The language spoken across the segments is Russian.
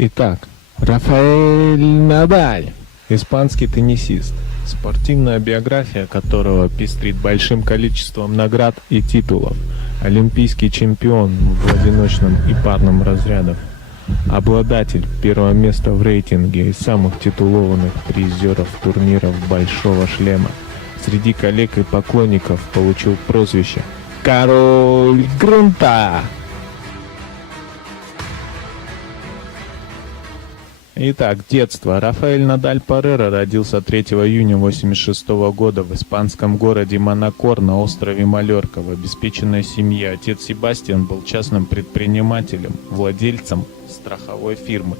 Итак, Рафаэль Надаль, испанский теннисист, спортивная биография которого пестрит большим количеством наград и титулов, олимпийский чемпион в одиночном и парном разрядах, обладатель первого места в рейтинге и самых титулованных призеров турниров «Большого шлема». Среди коллег и поклонников получил прозвище «Король грунта». Итак, детство. Рафаэль Надаль Паррера родился 3 июня 1986 года в испанском городе Манакор на острове Малорка в обеспеченной семье. Отец Себастьян был частным предпринимателем, владельцем страховой фирмы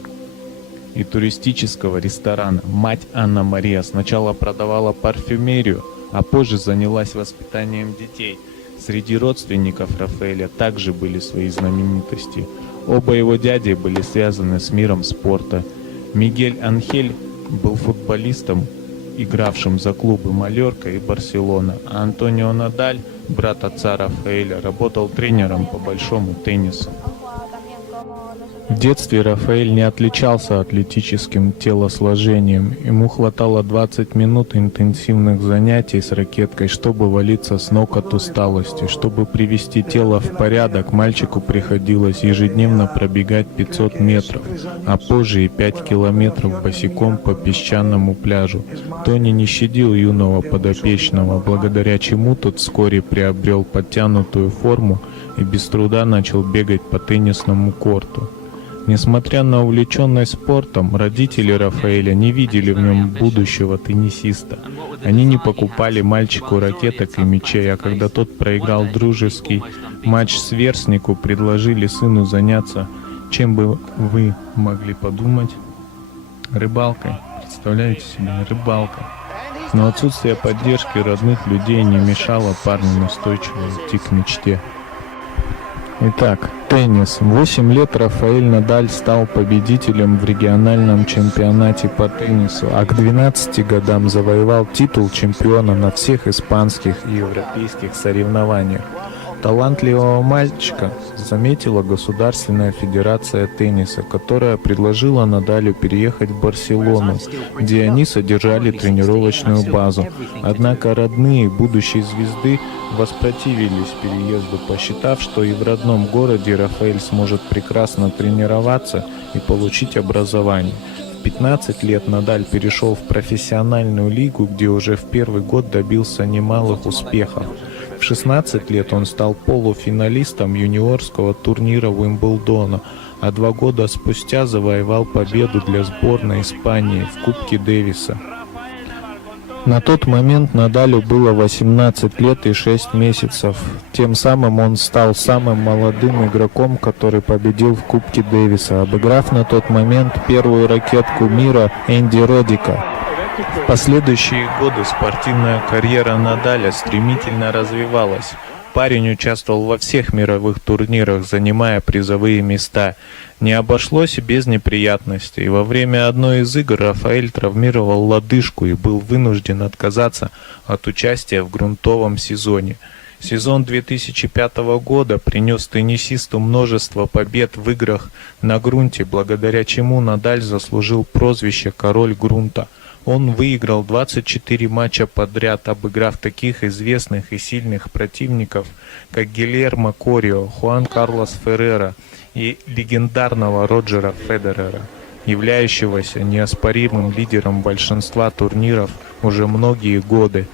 и туристического ресторана. Мать Анна Мария сначала продавала парфюмерию, а позже занялась воспитанием детей. Среди родственников Рафаэля также были свои знаменитости. Оба его дяди были связаны с миром спорта. Мигель Анхель был футболистом, игравшим за клубы Малорка и Барселона, а Антонио Надаль, брат отца Рафаэля, работал тренером по большому теннису. В детстве Рафаэль не отличался атлетическим телосложением. Ему хватало 20 минут интенсивных занятий с ракеткой, чтобы валиться с ног от усталости. Чтобы привести тело в порядок, мальчику приходилось ежедневно пробегать 500 метров, а позже и 5 километров босиком по песчаному пляжу. Тони не щадил юного подопечного, благодаря чему тот вскоре приобрел подтянутую форму и без труда начал бегать по теннисному корту. Несмотря на увлеченность спортом, родители Рафаэля не видели в нем будущего теннисиста. Они не покупали мальчику ракеток и мячей, а когда тот проиграл дружеский матч сверстнику, предложили сыну заняться, чем бы вы могли подумать? Рыбалкой. Представляете себе, рыбалкой. Но отсутствие поддержки родных людей не мешало парню настойчиво идти к мечте. Итак, теннис. В 8 лет Рафаэль Надаль стал победителем в региональном чемпионате по теннису, а к 12 годам завоевал титул чемпиона на всех испанских и европейских соревнованиях. Талантливого мальчика заметила Государственная федерация тенниса, которая предложила Надалю переехать в Барселону, где они содержали тренировочную базу. Однако родные будущей звезды воспротивились переезду, посчитав, что и в родном городе Рафаэль сможет прекрасно тренироваться и получить образование. В 15 лет Надаль перешел в профессиональную лигу, где уже в первый год добился немалых успехов. В 16 лет он стал полуфиналистом юниорского турнира Уимблдона, а 2 года спустя завоевал победу для сборной Испании в Кубке Дэвиса. На тот момент Надалю было 18 лет и 6 месяцев. Тем самым он стал самым молодым игроком, который победил в Кубке Дэвиса, обыграв на тот момент первую ракетку мира Энди Роддика. В последующие годы спортивная карьера Надаля стремительно развивалась. Парень участвовал во всех мировых турнирах, занимая призовые места. Не обошлось и без неприятностей. Во время одной из игр Рафаэль травмировал лодыжку и был вынужден отказаться от участия в грунтовом сезоне. Сезон 2005 года принес теннисисту множество побед в играх на грунте, благодаря чему Надаль заслужил прозвище «Король грунта». Он выиграл 24 матча подряд, обыграв таких известных и сильных противников, как Гильермо Корио, Хуан Карлос Феррера и легендарного Роджера Федерера, являющегося неоспоримым лидером большинства турниров уже многие годы.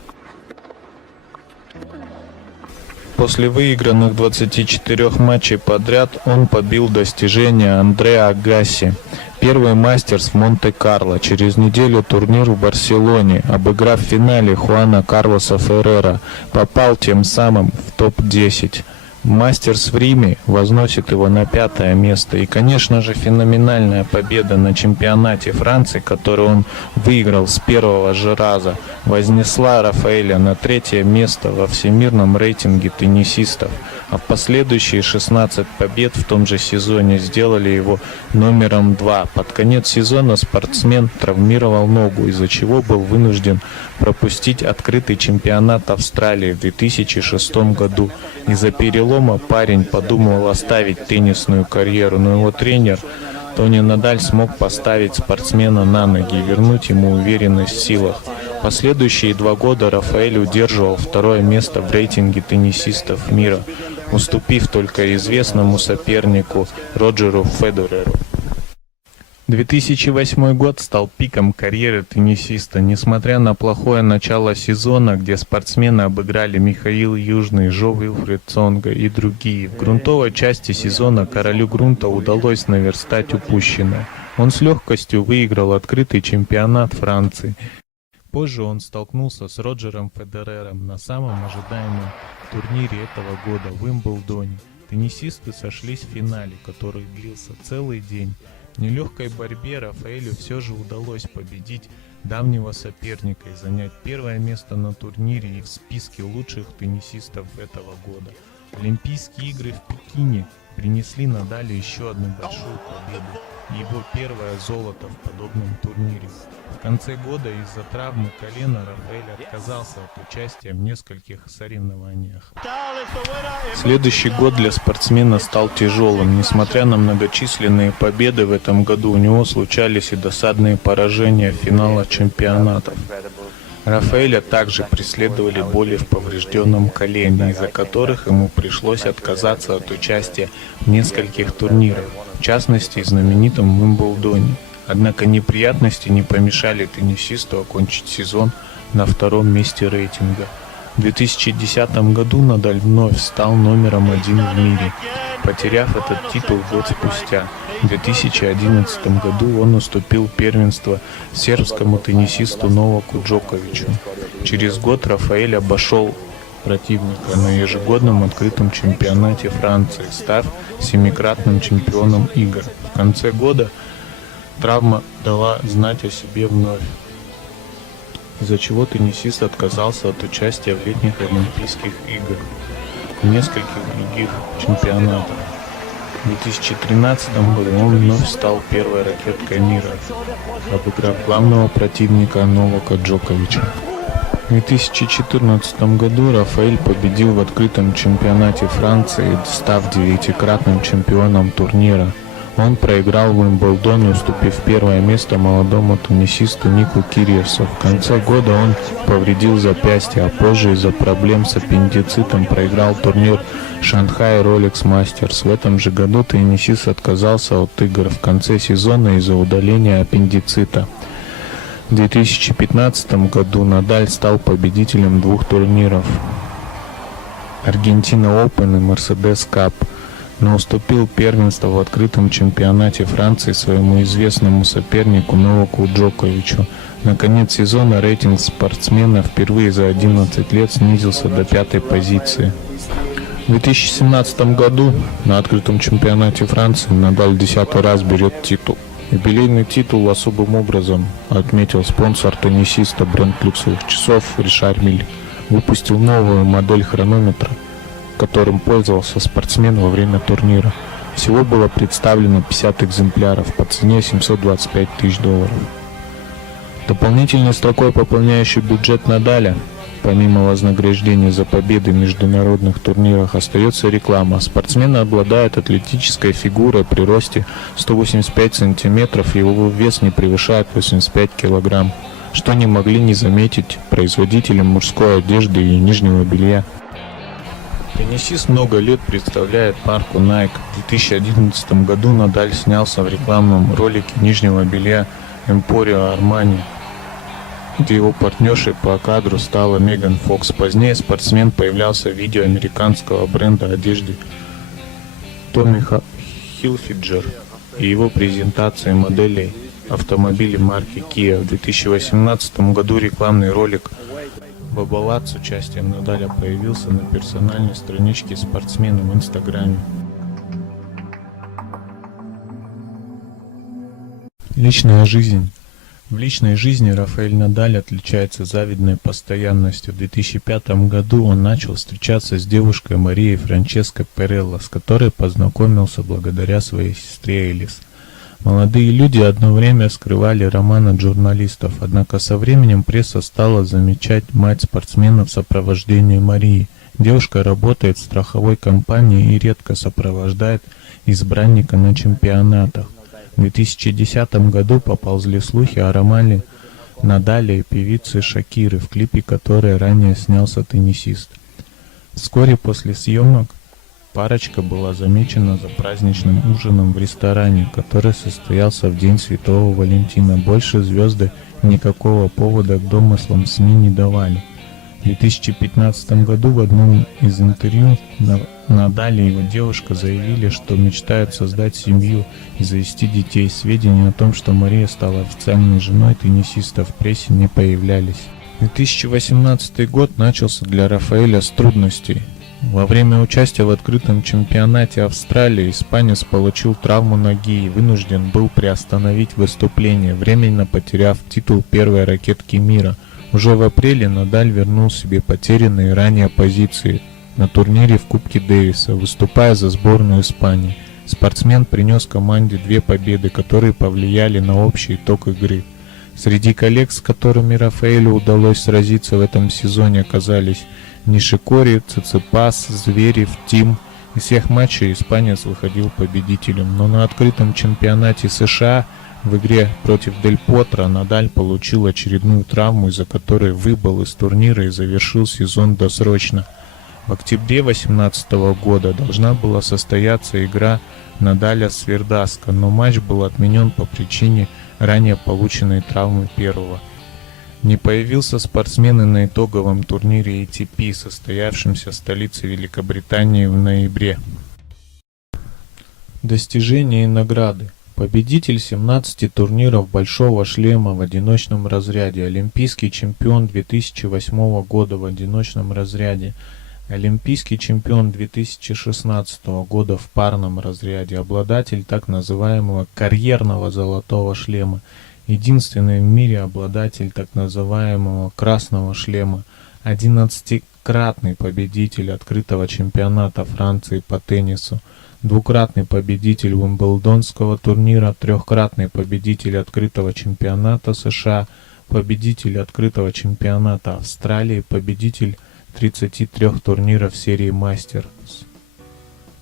После выигранных 24 матчей подряд он побил достижения Андреа Агасси, первый мастерс в Монте-Карло. Через неделю турнир в Барселоне, обыграв в финале Хуана Карлоса Феррера, попал тем самым в топ-10. Мастерс в Риме возносит его на 5-е место. И, конечно же, феноменальная победа на чемпионате Франции, которую он выиграл с первого же раза, вознесла Рафаэля на 3-е место во всемирном рейтинге теннисистов. А в последующие 16 побед в том же сезоне сделали его номером 2. Под конец сезона спортсмен травмировал ногу, из-за чего был вынужден пропустить открытый чемпионат Австралии в 2006 году. Из-за перелома парень подумал оставить теннисную карьеру, но его тренер Тони Надаль смог поставить спортсмена на ноги и вернуть ему уверенность в силах. Последующие 2 года Рафаэль удерживал 2-е место в рейтинге теннисистов мира, уступив только известному сопернику Роджеру Федереру. 2008 год стал пиком карьеры теннисиста. Несмотря на плохое начало сезона, где спортсмены обыграли Михаил Южный, Жо Уилфред Цонга и другие, в грунтовой части сезона королю грунта удалось наверстать упущенное. Он с легкостью выиграл открытый чемпионат Франции. Позже он столкнулся с Роджером Федерером на самом ожидаемом турнире этого года в Уимблдоне. Теннисисты сошлись в финале, который длился целый день. В нелегкой борьбе Рафаэлю все же удалось победить давнего соперника и занять 1-е место на турнире и в списке лучших теннисистов этого года. Олимпийские игры в Пекине принесли Надалю еще одну большую победу и его первое золото в подобном турнире. В конце года из-за травмы колена Рафаэль отказался от участия в нескольких соревнованиях. Следующий год для спортсмена стал тяжелым. Несмотря на многочисленные победы в этом году, у него случались и досадные поражения в финалах чемпионатов. Рафаэля также преследовали боли в поврежденном колене, из-за которых ему пришлось отказаться от участия в нескольких турнирах, в частности в знаменитом Уимблдоне. Однако неприятности не помешали теннисисту окончить сезон на 2-м месте рейтинга. В 2010 году Надаль вновь стал номером 1 в мире, потеряв этот титул год спустя. В 2011 году он уступил первенство сербскому теннисисту Новаку Джоковичу. Через год Рафаэль обошел противника на ежегодном открытом чемпионате Франции, став 7-кратным чемпионом игр. В конце года травма дала знать о себе вновь, из-за чего теннисист отказался от участия в летних Олимпийских играх и нескольких других чемпионатах. В 2013 году он вновь стал первой ракеткой мира, обыграв главного противника Новака Джоковича. В 2014 году Рафаэль победил в открытом чемпионате Франции, став 9-кратным чемпионом турнира. Он проиграл Уимблдон, уступив 1-е место молодому теннисисту Нику Кирьосу. В конце года он повредил запястье, а позже из-за проблем с аппендицитом проиграл турнир Шанхай Rolex Masters. В этом же году теннисист отказался от игр в конце сезона из-за удаления аппендицита. В 2015 году Надаль стал победителем 2 турниров – Аргентина Open и Mercedes Cup, но уступил первенство в открытом чемпионате Франции своему известному сопернику Новаку Джоковичу. На конец сезона рейтинг спортсмена впервые за 11 лет снизился до 5-й позиции. В 2017 году на открытом чемпионате Франции Надаль 10-й раз берет титул. Юбилейный титул особым образом отметил спонсор теннисиста. Бренд люксовых часов Ришар Миль выпустил новую модель хронометра, которым пользовался спортсмен во время турнира. Всего было представлено 50 экземпляров по цене $725 тысяч. Дополнительной строкой, пополняющей бюджет Надаля, помимо вознаграждения за победы в международных турнирах, остается реклама. Спортсмен обладает атлетической фигурой при росте 185 сантиметров, его вес не превышает 85 килограмм, что не могли не заметить производители мужской одежды и нижнего белья. Теннисист много лет представляет марку Nike. В 2011 году Надаль снялся в рекламном ролике нижнего белья Emporio Armani, где его партнершей по кадру стала Меган Фокс. Позднее спортсмен появлялся в видео американского бренда одежды Томми Хилфиджер и его презентации моделей автомобилей марки Kia. В 2018 году рекламный ролик Бабалат с участием Надаля появился на персональной страничке спортсмена в Инстаграме. Личная жизнь. В личной жизни Рафаэль Надаль отличается завидной постоянностью. В 2005 году он начал встречаться с девушкой Марией Франческо Перелло, с которой познакомился благодаря своей сестре Элис. Молодые люди одно время скрывали роман от журналистов, однако со временем пресса стала замечать мать спортсмена в сопровождении Марии. Девушка работает в страховой компании и редко сопровождает избранника на чемпионатах. В 2010 году поползли слухи о романе Надаля и певицы Шакиры, в клипе которой ранее снялся теннисист. Вскоре после съемок парочка была замечена за праздничным ужином в ресторане, который состоялся в день Святого Валентина. Больше звезды никакого повода к домыслам СМИ не давали. В 2015 году в одном из интервью Надаль и его девушка заявили, что мечтают создать семью и завести детей. Сведения о том, что Мария стала официальной женой теннисиста, в прессе не появлялись. 2018 год начался для Рафаэля с трудностей. Во время участия в открытом чемпионате Австралии испанец получил травму ноги и вынужден был приостановить выступление, временно потеряв титул первой ракетки мира. Уже в апреле Надаль вернул себе потерянные ранее позиции на турнире в Кубке Дэвиса, выступая за сборную Испании. Спортсмен принес команде 2 победы, которые повлияли на общий итог игры. Среди коллег, с которыми Рафаэлю удалось сразиться в этом сезоне, оказались Нишикори, Циципас, Зверев, Тим. Из всех матчей испанец выходил победителем, но на открытом чемпионате США в игре против Дель Потро Надаль получил очередную травму, из-за которой выбыл из турнира и завершил сезон досрочно. В октябре 2018 года должна была состояться игра Надаля с Вердаско, но матч был отменен по причине ранее полученной травмы первого. Не появился спортсмен и на итоговом турнире ATP, состоявшемся в столице Великобритании в ноябре. Достижения и награды. Победитель 17 турниров «Большого шлема» в одиночном разряде, олимпийский чемпион 2008 года в одиночном разряде, олимпийский чемпион 2016 года в парном разряде, обладатель так называемого карьерного золотого шлема, единственный в мире обладатель так называемого красного шлема, 11-кратный победитель открытого чемпионата Франции по теннису, двукратный победитель Уимблдонского турнира, 3-кратный победитель открытого чемпионата США, победитель открытого чемпионата Австралии, победитель 33 турниров серии Мастерс,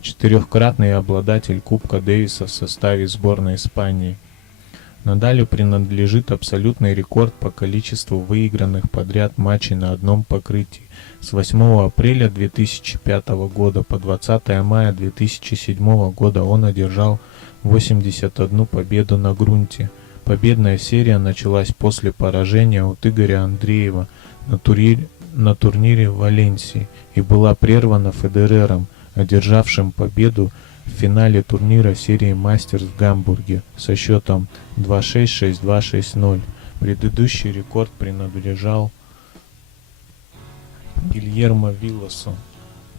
4-кратный обладатель Кубка Дэвиса в составе сборной Испании. Надалю принадлежит абсолютный рекорд по количеству выигранных подряд матчей на одном покрытии. С 8 апреля 2005 года по 20 мая 2007 года он одержал 81 победу на грунте. Победная серия началась после поражения от Игоря Андреева на турнире в Валенсии и была прервана Федерером, одержавшим победу в финале турнира серии Мастерс в Гамбурге со счетом 2-6, 6-2, 6-0. Предыдущий рекорд принадлежал Гильермо Вилласу.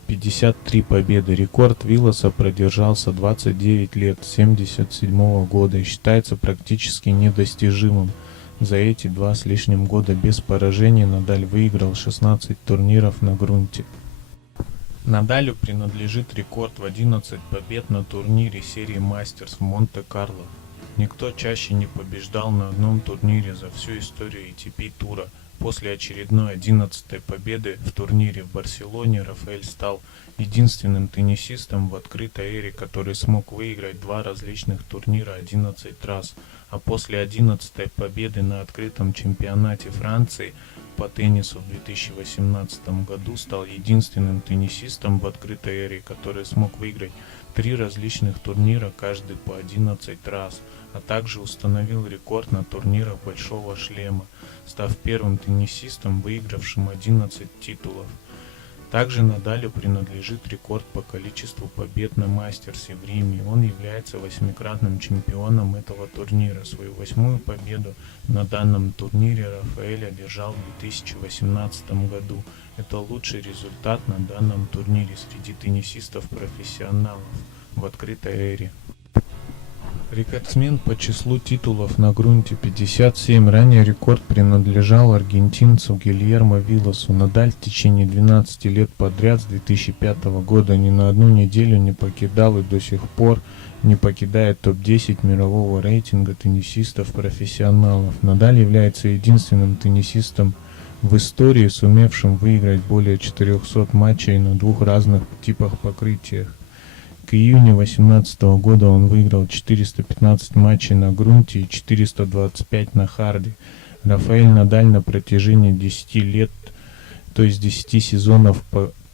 53 победы. Рекорд Вилласа продержался 29 лет с 1977 года и считается практически недостижимым. За эти 2 с лишним года без поражений Надаль выиграл 16 турниров на грунте. Надалю принадлежит рекорд в 11 побед на турнире серии Мастерс в Монте-Карло. Никто чаще не побеждал на одном турнире за всю историю ATP тура. После очередной 11-й победы в турнире в Барселоне Рафаэль стал единственным теннисистом в открытой эре, который смог выиграть 2 различных турнира 11 раз, а после 11-й победы на открытом чемпионате Франции по теннису в 2018 году стал единственным теннисистом в открытой эре, который смог выиграть 3 различных турнира, каждый по 11 раз, а также установил рекорд на турнирах Большого шлема, став первым теннисистом, выигравшим 11 титулов. Также Надалю принадлежит рекорд по количеству побед на Мастерсе в Риме. Он является 8-кратным чемпионом этого турнира. Свою 8-ю победу на данном турнире Рафаэль одержал в 2018 году. Это лучший результат на данном турнире среди теннисистов-профессионалов в открытой эре. Рекордсмен по числу титулов на грунте 57. Ранее рекорд принадлежал аргентинцу Гильермо Вилласу. Надаль в течение 12 лет подряд с 2005 года ни на одну неделю не покидал и до сих пор не покидает топ-10 мирового рейтинга теннисистов-профессионалов. Надаль является единственным теннисистом в истории, сумевшим выиграть более 400 матчей на 2 разных типах покрытиях. К июню 2018 года он выиграл 415 матчей на грунте и 425 на харде. Рафаэль Надаль на протяжении 10 лет, то есть 10 сезонов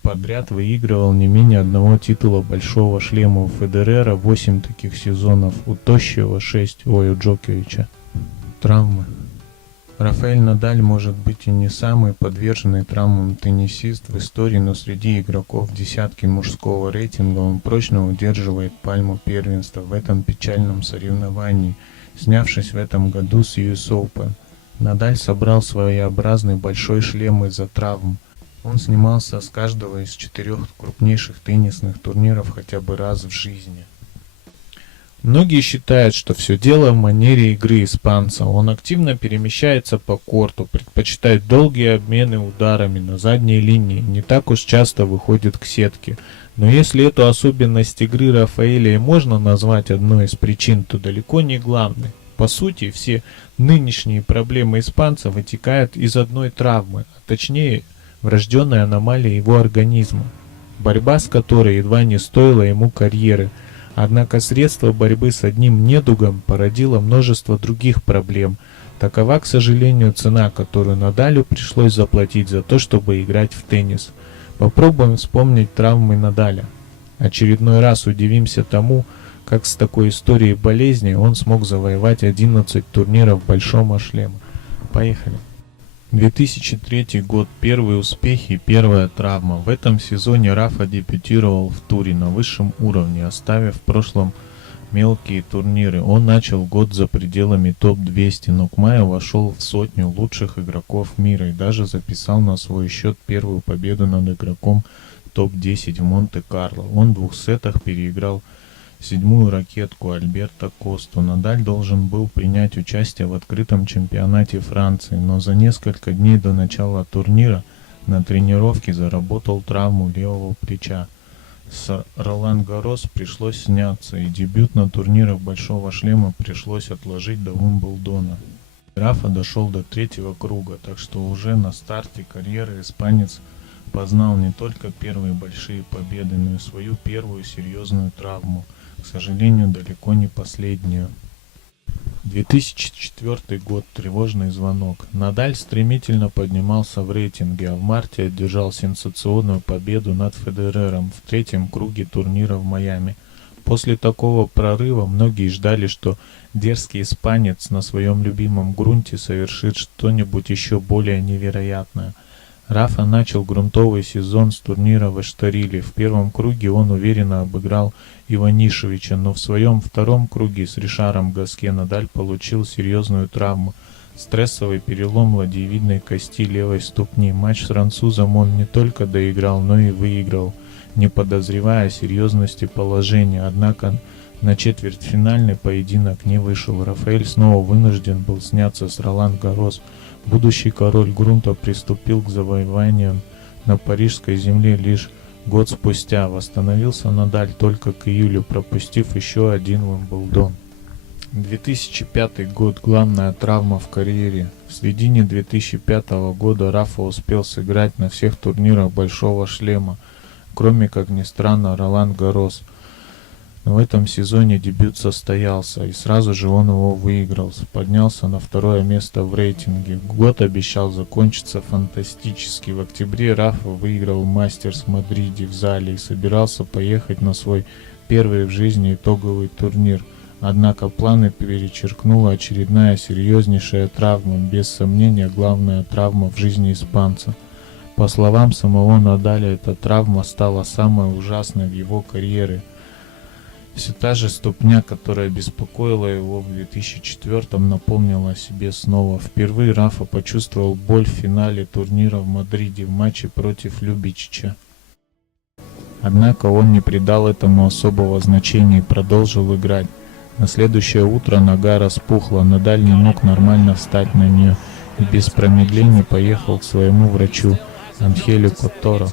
подряд, выигрывал не менее одного титула большого шлема. У Федерера 8 таких сезонов, у Тощего 6, у Джоковича. Травмы. Рафаэль Надаль может быть и не самый подверженный травмам теннисист в истории, но среди игроков десятки мужского рейтинга он прочно удерживает пальму первенства в этом печальном соревновании, снявшись в этом году с US Open. Надаль собрал своеобразный большой шлем из-за травм. Он снимался с каждого из 4 крупнейших теннисных турниров хотя бы раз в жизни. Многие считают, что все дело в манере игры испанца. Он активно перемещается по корту, предпочитает долгие обмены ударами на задней линии, не так уж часто выходит к сетке. Но если эту особенность игры Рафаэля и можно назвать одной из причин, то далеко не главной. По сути, все нынешние проблемы испанца вытекают из одной травмы, а точнее врожденной аномалии его организма, борьба с которой едва не стоила ему карьеры. Однако средство борьбы с одним недугом породило множество других проблем. Такова, к сожалению, цена, которую Надалю пришлось заплатить за то, чтобы играть в теннис. Попробуем вспомнить травмы Надаля. Очередной раз удивимся тому, как с такой историей болезни он смог завоевать 11 турниров большого шлема. Поехали. 2003 год. Первые успехи и первая травма. В этом сезоне Рафа дебютировал в туре на высшем уровне, оставив в прошлом мелкие турниры. Он начал год за пределами топ-200, но к маю вошел в сотню лучших игроков мира и даже записал на свой счет первую победу над игроком топ-10 в Монте-Карло. Он в 2 сетах переиграл 7-ю ракетку Альберто Косту. Надаль должен был принять участие в открытом чемпионате Франции, но за несколько дней до начала турнира на тренировке заработал травму левого плеча. С Ролан Гаррос пришлось сняться, и дебют на турнирах большого шлема пришлось отложить до Уимблдона. Рафа дошел до 3-го круга, так что уже на старте карьеры испанец познал не только первые большие победы, но и свою первую серьезную травму. К сожалению, далеко не последнюю. 2004 год. Тревожный звонок. Надаль стремительно поднимался в рейтинге, а в марте одержал сенсационную победу над Федерером в 3-м круге турнира в Майами. После такого прорыва многие ждали, что дерзкий испанец на своем любимом грунте совершит что-нибудь еще более невероятное. Рафа начал грунтовый сезон с турнира в Эшториле. В первом круге он уверенно обыграл Иванишевича, но в своем втором круге с Ришаром Гаске Надаль получил серьезную травму – стрессовый перелом ладьевидной кости левой ступни. Матч с французом он не только доиграл, но и выиграл, не подозревая о серьезности положения. Однако на четвертьфинальный поединок не вышел. Рафаэль снова вынужден был сняться с Ролан Гаррос. Будущий король грунта приступил к завоеваниям на парижской земле лишь год спустя. Восстановился Надаль только к июлю, пропустив еще один Уимблдон. 2005 год. Главная травма в карьере. В середине 2005 года Рафа успел сыграть на всех турнирах большого шлема, кроме, как ни странно, Ролан Гаррос. В этом сезоне дебют состоялся, и сразу же он его выиграл, поднялся на 2-е место в рейтинге. Год обещал закончиться фантастически. В октябре Рафа выиграл Мастерс в Мадриде в зале и собирался поехать на свой первый в жизни итоговый турнир. Однако планы перечеркнула очередная серьезнейшая травма, без сомнения главная травма в жизни испанца. По словам самого Надаля, эта травма стала самой ужасной в его карьере. Все та же ступня, которая беспокоила его в 2004-м, напомнила о себе снова. Впервые Рафа почувствовал боль в финале турнира в Мадриде в матче против Любичича. Однако он не придал этому особого значения и продолжил играть. На следующее утро нога распухла, Надаль не мог нормально встать на нее и без промедления поехал к своему врачу Анхелю Котторо.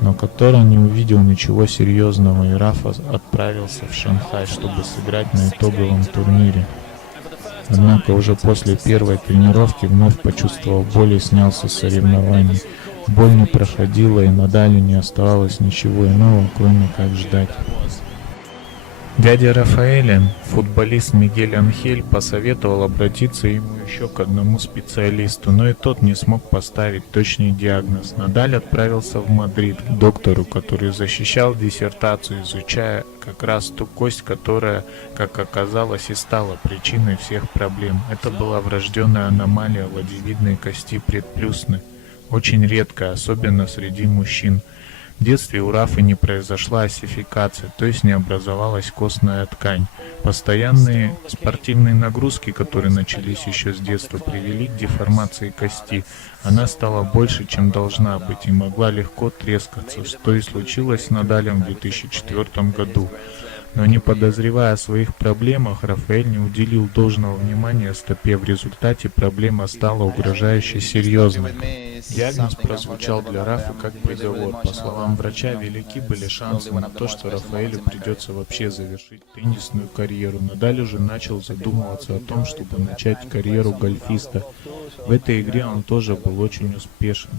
Но Котторо не увидел ничего серьезного, и Рафа отправился в Шанхай, чтобы сыграть на итоговом турнире. Однако уже после первой тренировки вновь почувствовал боль и снялся с соревнований. Боль не проходила, и Надалю не оставалось ничего иного, кроме как ждать. Дядя Рафаэля, футболист Мигель Анхель, посоветовал обратиться ему еще к одному специалисту, но и тот не смог поставить точный диагноз. Надаль отправился в Мадрид к доктору, который защищал диссертацию, изучая как раз ту кость, которая, как оказалось, и стала причиной всех проблем. Это была врожденная аномалия ладьевидной кости предплюсны, очень редкая, особенно среди мужчин. В детстве у Рафы не произошла осификация, то есть не образовалась костная ткань. Постоянные спортивные нагрузки, которые начались еще с детства, привели к деформации кости. Она стала больше, чем должна быть, и могла легко трескаться, что и случилось с Надалем в 2004 году. Но не подозревая о своих проблемах, Рафаэль не уделил должного внимания стопе. В результате проблема стала угрожающе серьезной. Диагноз прозвучал для Рафы как приговор. По словам врача, велики были шансы на то, что Рафаэлю придется вообще завершить теннисную карьеру. Надаль уже начал задумываться о том, чтобы начать карьеру гольфиста. В этой игре он тоже был очень успешен.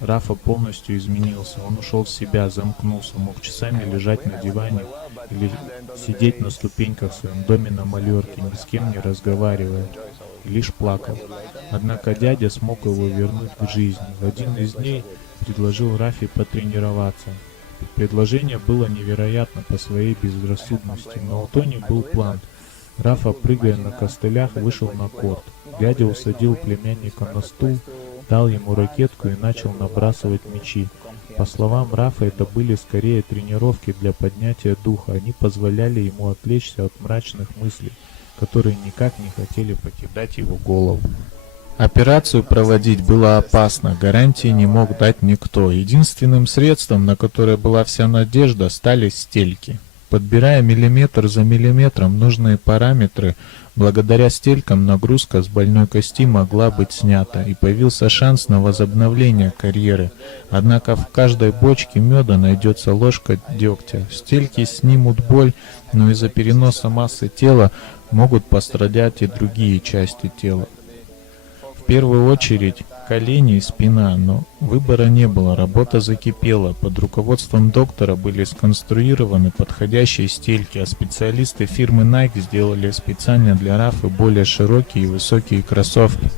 Рафа полностью изменился, он ушел в себя, замкнулся, мог часами лежать на диване или сидеть на ступеньках в своем доме на Маллорке, ни с кем не разговаривая, и лишь плакал. Однако дядя смог его вернуть к жизни. В один из дней предложил Рафе потренироваться. Предложение было невероятно по своей безрассудности, но у Тони был план. Рафа, прыгая на костылях, вышел на корт. Дядя усадил племянника на стул, дал ему ракетку и начал набрасывать мячи. По словам Рафа, это были скорее тренировки для поднятия духа. Они позволяли ему отвлечься от мрачных мыслей, которые никак не хотели покидать его голову. Операцию проводить было опасно, гарантии не мог дать никто. Единственным средством, на которое была вся надежда, стали стельки. Подбирая миллиметр за миллиметром нужные параметры, благодаря стелькам нагрузка с больной кости могла быть снята, и появился шанс на возобновление карьеры. Однако в каждой бочке меда найдется ложка дегтя. Стельки снимут боль, но из-за переноса массы тела могут пострадать и другие части тела. В первую очередь колени и спина, но выбора не было, работа закипела. Под руководством доктора были сконструированы подходящие стельки, а специалисты фирмы Nike сделали специально для Рафы более широкие и высокие кроссовки.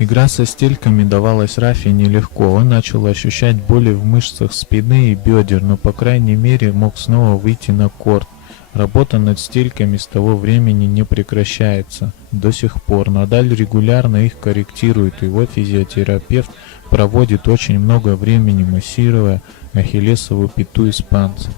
Игра со стельками давалась Рафе нелегко, он начал ощущать боли в мышцах спины и бедер, но по крайней мере мог снова выйти на корт. Работа над стельками с того времени не прекращается. До сих пор Надаль регулярно их корректирует, его физиотерапевт проводит очень много времени, массируя ахиллесовую пяту испанца.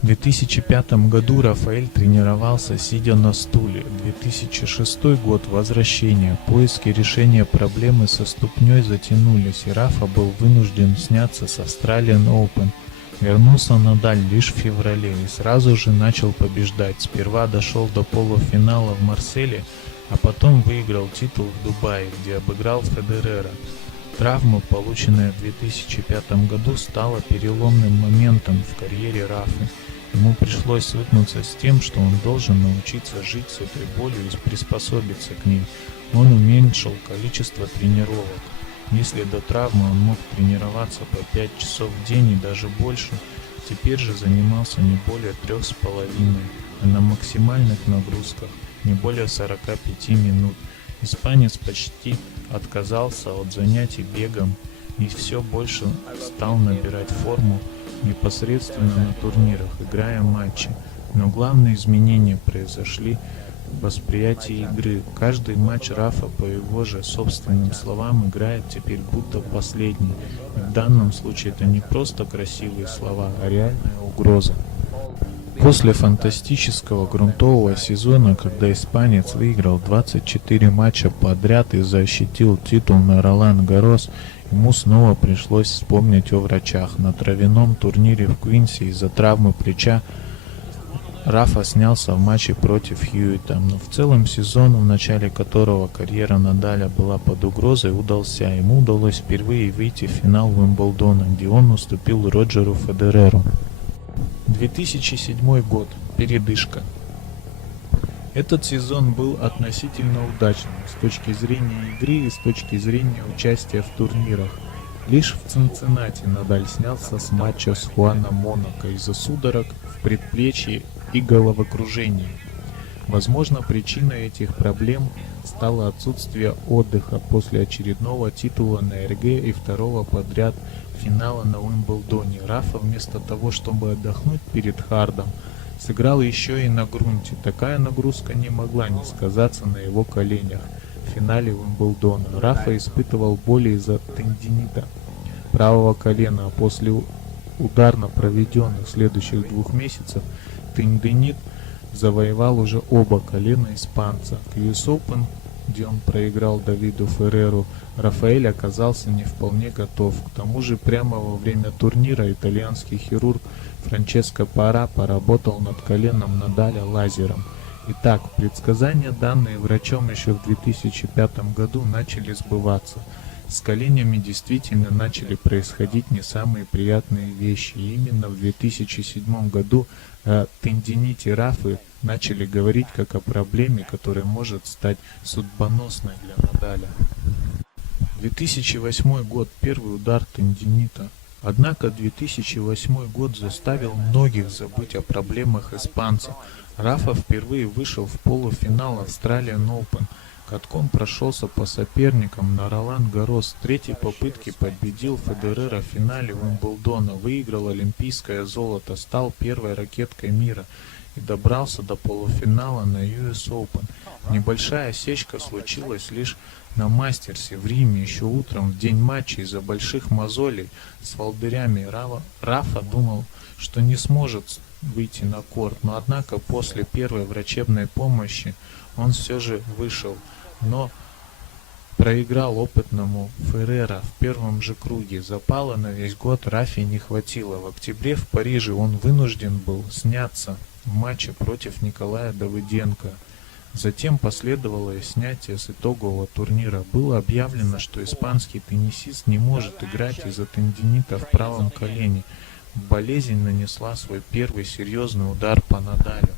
В 2005 году Рафаэль тренировался, сидя на стуле. 2006 год – возвращение. Поиски решения проблемы со ступней затянулись, и Рафа был вынужден сняться с Australian Open. Вернулся Надаль лишь в феврале и сразу же начал побеждать. Сперва дошел до полуфинала в Марселе, а потом выиграл титул в Дубае, где обыграл Федерера. Травма, полученная в 2005 году, стала переломным моментом в карьере Рафы. Ему пришлось свыкнуться с тем, что он должен научиться жить с этой болью и приспособиться к ней. Он уменьшил количество тренировок. Если до травмы он мог тренироваться по 5 часов в день и даже больше, теперь же занимался не более 3,5, а на максимальных нагрузках не более 45 минут. Испанец почти отказался от занятий бегом и все больше стал набирать форму непосредственно на турнирах, играя матчи. Но главные изменения произошли в восприятии игры. Каждый матч Рафа, по его же собственным словам, играет теперь будто последний. И в данном случае это не просто красивые слова, а реальная угроза. После фантастического грунтового сезона, когда испанец выиграл 24 матча подряд и защитил титул на Ролан-Гаррос, ему снова пришлось вспомнить о врачах. На травяном турнире в Квинсе из-за травмы плеча Рафа снялся в матче против Хьюита, но в целом сезон, в начале которого карьера Надаля была под угрозой, удался. Ему удалось впервые выйти в финал Уимблдона, где он уступил Роджеру Федереру. 2007 год. Передышка. Этот сезон был относительно удачным с точки зрения игры и с точки зрения участия в турнирах. Лишь в Цинциннати Надаль снялся с матча с Хуаном Монако из-за судорог в предплечье и головокружении. Возможно, причиной этих проблем стало отсутствие отдыха после очередного титула на РГ и второго подряд финала на Уимблдоне. Рафа вместо того, чтобы отдохнуть перед Хардом, сыграл еще и на грунте. Такая нагрузка не могла не сказаться на его коленях. В финале Уимблдона Рафа испытывал боли из-за тендинита правого колена, а после ударно проведенных следующих 2 месяцев тендинит завоевал уже оба колена испанца. К US Open, где он проиграл Давиду Ферреру, Рафаэль оказался не вполне готов. К тому же прямо во время турнира итальянский хирург Франческо Пара поработал над коленом Надаля лазером. Итак, предсказания, данные врачом еще в 2005 году, начали сбываться. С коленями действительно начали происходить не самые приятные вещи. И именно в 2007 году о тендините Рафы начали говорить как о проблеме, которая может стать судьбоносной для Надаля. 2008 год. Первый удар тендинита. Однако 2008 год заставил многих забыть о проблемах испанца. Рафа впервые вышел в полуфинал Australian Open. Катком прошелся по соперникам на Ролан Гаррос. С третьей попытки победил Федерера в финале Уимблдона, выиграл олимпийское золото, стал первой ракеткой мира и добрался до полуфинала на US Open. Небольшая осечка случилась лишь на Мастерсе в Риме еще утром, в день матча, из-за больших мозолей с волдырями. Рафа думал, что не сможет выйти на корт, но однако после первой врачебной помощи он все же вышел, но проиграл опытному Феррера в первом же круге. Запала на весь год Рафе не хватило. В октябре в Париже он вынужден был сняться в матче против Николая Давыденко. Затем последовало и снятие с итогового турнира. Было объявлено, что испанский теннисист не может играть из-за тендинита в правом колене. Болезнь нанесла свой первый серьезный удар по Надалю.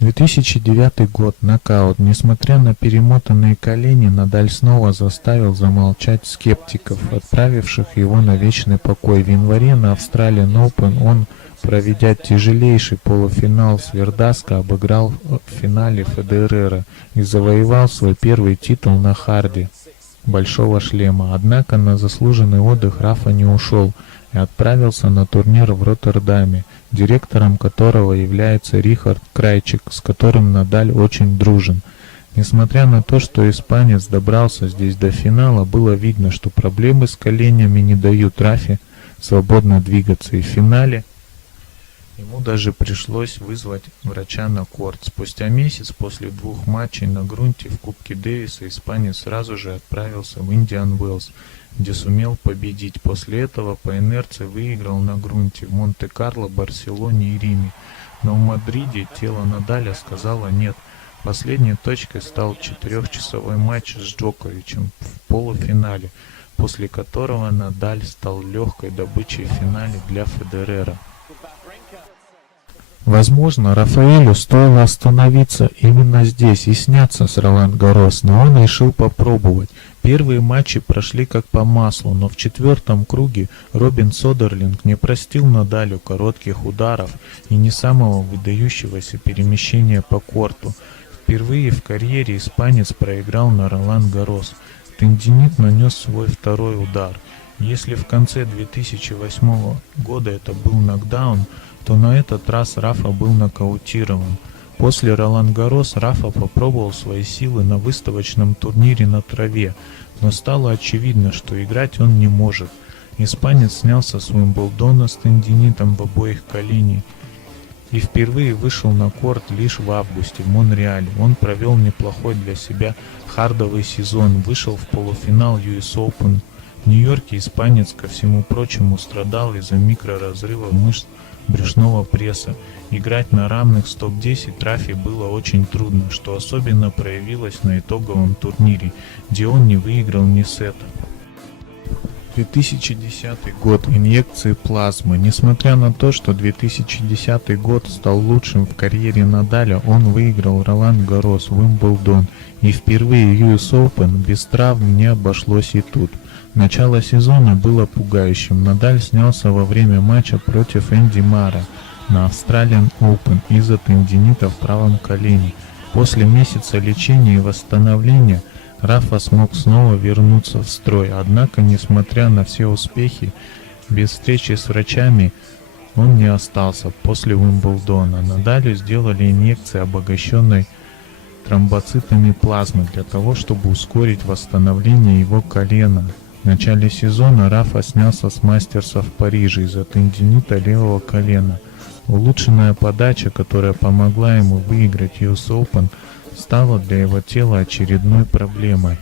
2009 год. Нокаут. Несмотря на перемотанные колени, Надаль снова заставил замолчать скептиков, отправивших его на вечный покой. В январе на Australian Open он, проведя тяжелейший полуфинал с Вердаско, обыграл в финале Федерера и завоевал свой первый титул на харде большого шлема. Однако на заслуженный отдых Рафа не ушел и отправился на турнир в Роттердаме, директором которого является Рихард Крайчик, с которым Надаль очень дружен. Несмотря на то, что испанец добрался здесь до финала, было видно, что проблемы с коленями не дают Рафе свободно двигаться, и в финале ему даже пришлось вызвать врача на корт. Спустя месяц после 2 матчей на грунте в Кубке Дэвиса испанец сразу же отправился в Индиан Уэллс, где сумел победить. После этого по инерции выиграл на грунте в Монте-Карло, Барселоне и Риме. Но в Мадриде тело Надаля сказало «нет». Последней точкой стал 4-часовой матч с Джоковичем в полуфинале, после которого Надаль стал легкой добычей в финале для Федерера. Возможно, Рафаэлю стоило остановиться именно здесь и сняться с Ролан Гаррос, но он решил попробовать. Первые матчи прошли как по маслу, но в 4-м круге Робин Содерлинг не простил Надалю коротких ударов и не самого выдающегося перемещения по корту. Впервые в карьере испанец проиграл на Ролан Гаррос. Тендинит нанес свой второй удар. Если в конце 2008 года это был нокдаун, то на этот раз Рафа был нокаутирован. После Ролан Гаррос Рафа попробовал свои силы на выставочном турнире на траве, но стало очевидно, что играть он не может. Испанец снялся с Уимблдона с тендинитом в обоих коленей и впервые вышел на корт лишь в августе в Монреале. Он провел неплохой для себя хардовый сезон, вышел в полуфинал US Open. В Нью-Йорке испанец, ко всему прочему, страдал из-за микроразрыва мышц брюшного пресса. Играть на равных с топ-10 Рафе было очень трудно, что особенно проявилось на итоговом турнире, где он не выиграл ни сета. 2010 год. Инъекции плазмы. Несмотря на то, что 2010 год стал лучшим в карьере Надаля, он выиграл Ролан Гаррос, Уимблдон, и впервые US Open без травм не обошлось и тут. Начало сезона было пугающим. Надаль снялся во время матча против Энди Мара на Australian Open из-за тендинита в правом колене. После месяца лечения и восстановления Рафа смог снова вернуться в строй, однако, несмотря на все успехи, без встречи с врачами он не остался после Уимблдона. Надалю сделали инъекции, обогащенной тромбоцитами плазмы, для того, чтобы ускорить восстановление его колена. В начале сезона Рафа снялся с мастерса в Париже из-за тендинита левого колена. Улучшенная подача, которая помогла ему выиграть US Open, стала для его тела очередной проблемой.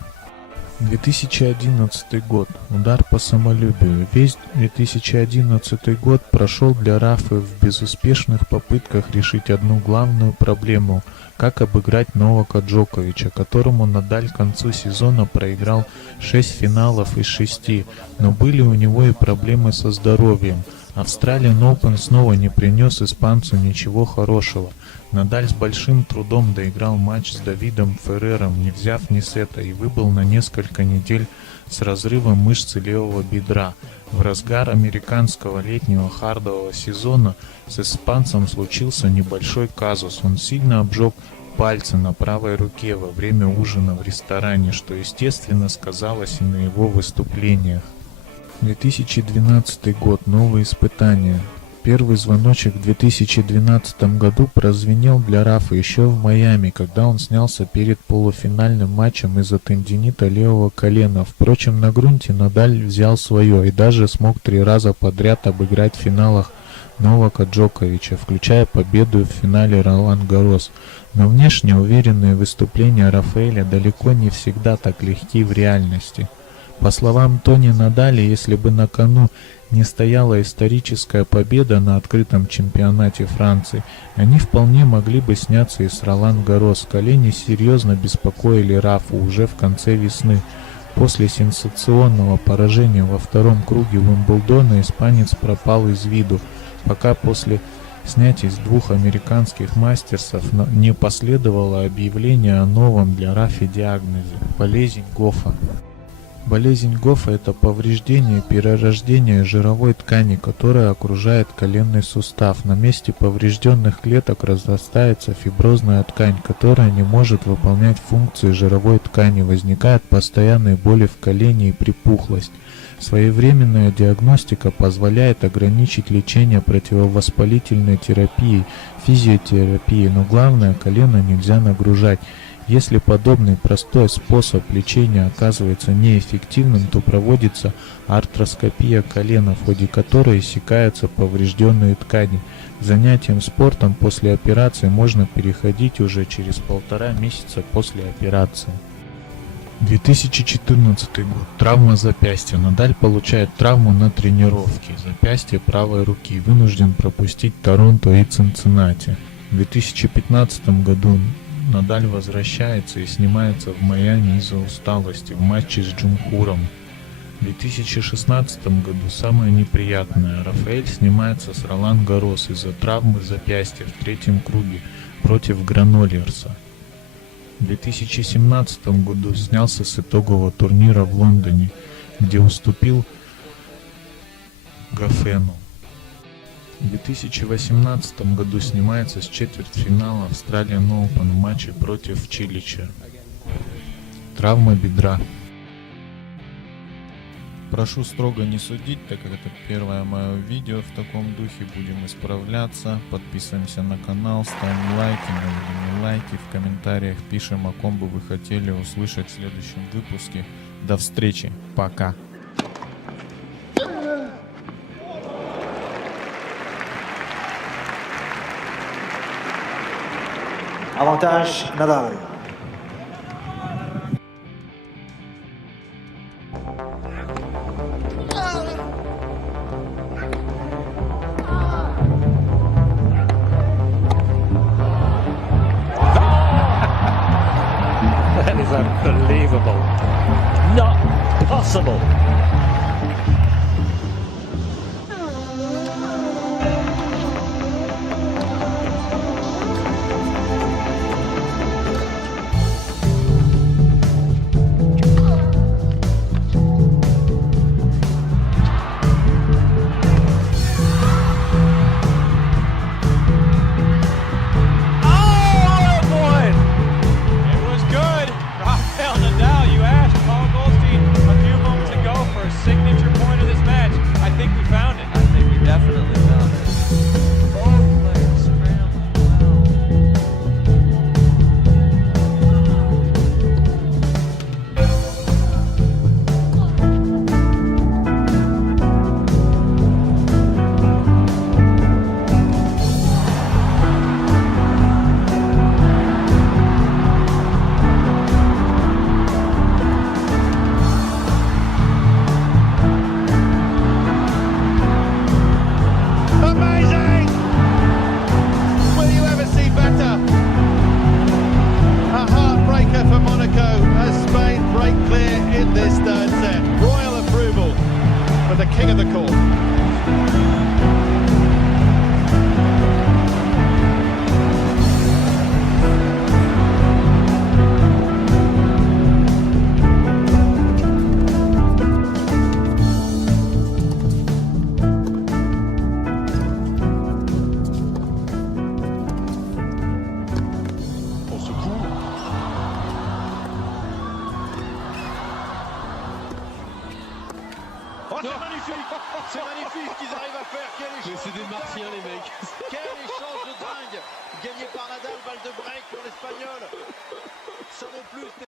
2011 год. Удар по самолюбию. Весь 2011 год прошел для Рафы в безуспешных попытках решить одну главную проблему – как обыграть Новака Джоковича, которому Надаль к концу сезона проиграл 6 финалов из 6, но были у него и проблемы со здоровьем. Australian Open снова не принес испанцу ничего хорошего. Надаль с большим трудом доиграл матч с Давидом Феррером, не взяв ни сета, и выбыл на несколько недель с разрывом мышцы левого бедра. В разгар американского летнего хардового сезона с испанцем случился небольшой казус. Он сильно обжег пальцы на правой руке во время ужина в ресторане, что естественно сказалось и на его выступлениях. 2012 год. Новые испытания. Первый звоночек в 2012 году прозвенел для Рафы еще в Майами, когда он снялся перед полуфинальным матчем из-за тендинита левого колена. Впрочем, на грунте Надаль взял свое и даже смог 3 раза подряд обыграть в финалах Новака Джоковича, включая победу в финале Ролан Гаррос. Но внешне уверенные выступления Рафаэля далеко не всегда так легки в реальности. По словам Тони Надаля, если бы на кону не стояла историческая победа на открытом чемпионате Франции, они вполне могли бы сняться и с Ролан Гаррос. Колени серьезно беспокоили Рафу уже в конце весны. После сенсационного поражения во втором круге Уимблдона испанец пропал из виду, пока после снятия с 2 американских мастерсов не последовало объявление о новом для Рафи диагнозе – болезнь Гофа. Болезнь Гофа – это повреждение перерождения жировой ткани, которая окружает коленный сустав. На месте поврежденных клеток разрастается фиброзная ткань, которая не может выполнять функции жировой ткани. Возникают постоянные боли в колене и припухлость. Своевременная диагностика позволяет ограничить лечение противовоспалительной терапией, физиотерапией, но главное, колено нельзя нагружать. Если подобный простой способ лечения оказывается неэффективным, то проводится артроскопия колена, в ходе которой иссякаются поврежденные ткани. К занятиям спортом после операции можно переходить уже через 1,5 месяца после операции. 2014 год. Травма запястья. Надаль получает травму на тренировке. Запястье правой руки. Вынужден пропустить Торонто и Цинциннати. В 2015 году Надаль возвращается и снимается в Майами из-за усталости в матче с Джумхуром. В 2016 году самое неприятное. Рафаэль снимается с Ролан Гаррос из-за травмы запястья в 3-м круге против Граноллерса. В 2017 году снялся с итогового турнира в Лондоне, где уступил Гофену. В 2018 году снимается с четвертьфинала Australian Open в матче против Чилича. Травма бедра. Прошу строго не судить, так как это первое мое видео в таком духе. Будем исправляться. Подписываемся на канал, ставим лайки, наводим лайки, в комментариях пишем, о ком бы вы хотели услышать в следующем выпуске. До встречи. Пока. Avantage Nadal. That is unbelievable. Not possible. c'est magnifique. C'est magnifique ce qu'ils arrivent à faire. Quel échange. Mais c'est des martiens, les mecs. Quel échange de dingue. Gagné par Nadal, balle de break pour l'Espagnol. Ça non plus.